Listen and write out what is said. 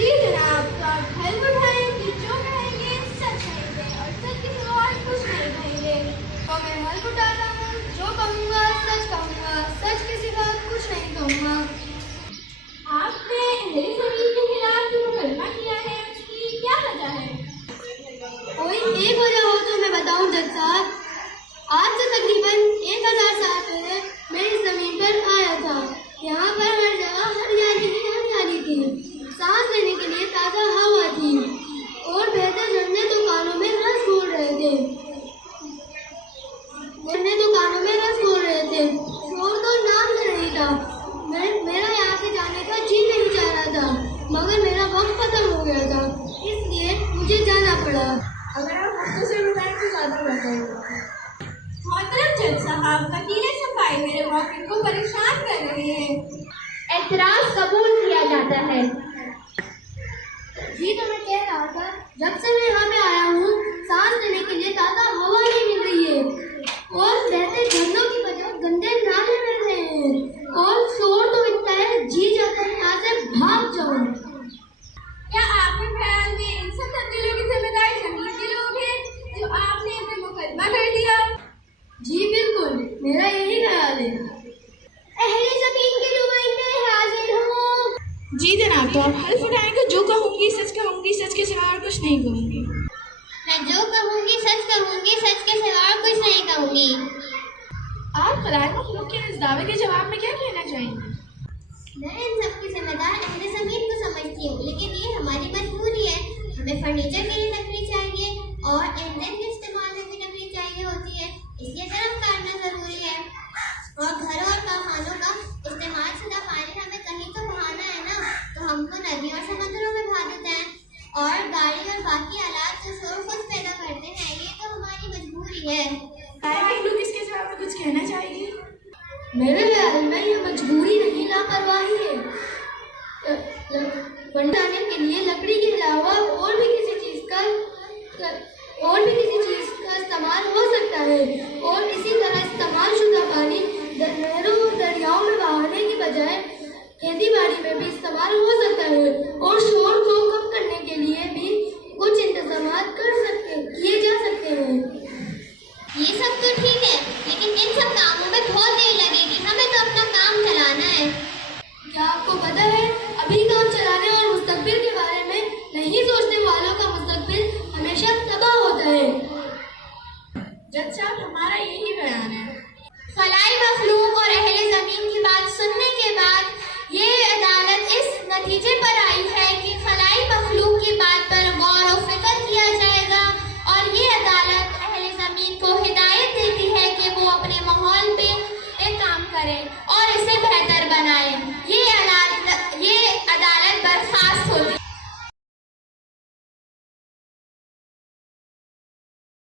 जी जनाब, तो आप हेल्प उठाएं कि जो कहेंगे सच कहेंगे और सच के सिवा कुछ नहीं कहेंगे। तो मैं हेल्प उठाता हूँ, जो कहूँगा सच के सिवा कुछ नहीं कहूँगा। आपने मेरी ज़मीन के खिलाफ जो मुकदमा किया है उसकी क्या वजह है? कोई एक वजह हो तो मैं बताऊँ जज साहब। आज से तकरीबन 1000 साल पहले मैं इस जमीन पर आया था। यहाँ पर हर जगह हरियाली थी, सांस लेने के लिए ताज़ा हवा थी और बेहतर झरने दुकानों में रस घोल रहे थे। शोर तो नाम से नहीं था। मेरा यहाँ से जाने का जी नहीं चाह रहा था, मगर मेरा वक्त खत्म हो गया था, इसलिए मुझे जाना पड़ा। अगर आप मुझसे बताएं तो ज़्यादा बताएंगे। मोहतरम जज साहब, वकील सफाई मेरे मौके को परेशान कर रहे हैं। एतराज़ कबूल किया जाता है। जी तो मैं कह रहा था, जब से मैं यहाँ पे आया हूँ सांस लेने के लिए ताज़ा हवा नहीं मिल रही है और बहते झरनों की बजाय गंदे नाले मिल रहे हैं और शोर तो इतना है जी जाता है यहाँ से भाग जाऊँ। क्या आपके ख्याल में इन सब तब्दीलियों की जिम्मेदारी जमीन के लोग हैं जो आपने अपने मुकदमा कर दिया? जी बिल्कुल, मेरा यही ख्याल है। अहले ज़मीन के नुमाइंदे हाजिर हो। जी जनाब, तो आप हल्फ उठाएंगे? जो कहूँगी सच के सिवा और कुछ नहीं कहूँगी। मैं जो कहूँगी सच के सिवा और कुछ नहीं कहूँगी। आप खलाए मखलूक के इस दावे के जवाब में क्या कहना चाहेंगे? मैं इन सब की जिम्मेदार अहले ज़मीन को समझती हूँ, लेकिन ये हमारी मजबूरी है। हमें फर्नीचर के लिए लकड़ी चाहिए और ईंधन के इस्तेमाल में भी लकड़ी चाहिए होती है, इसलिए गर्म करना ज़रूरी है। और घरों और कारखानों का इस्तेमाल शुदा पानी हमें कहीं तो बहाना है ना, तो हमको नदियों और समुद्रों में बहा देते हैं। और गाड़ी और बाकी आलात जो शोर खुद पैदा करते हैं, ये तो हमारी मजबूरी है। मखलूक इसके जवाब में कुछ कहना चाहिए? मेरे ख्याल में ये मजबूरी नहीं, लापरवाही है। बनाने के लिए लकड़ी के अलावा और भी किसी चीज़ का इस्तेमाल हो सकता है और इसी तरह इस्तेमाल शुदा पानी नहरों और दरियाओं में बहाने की बजाय खेती बाड़ी में भी इस्तेमाल हो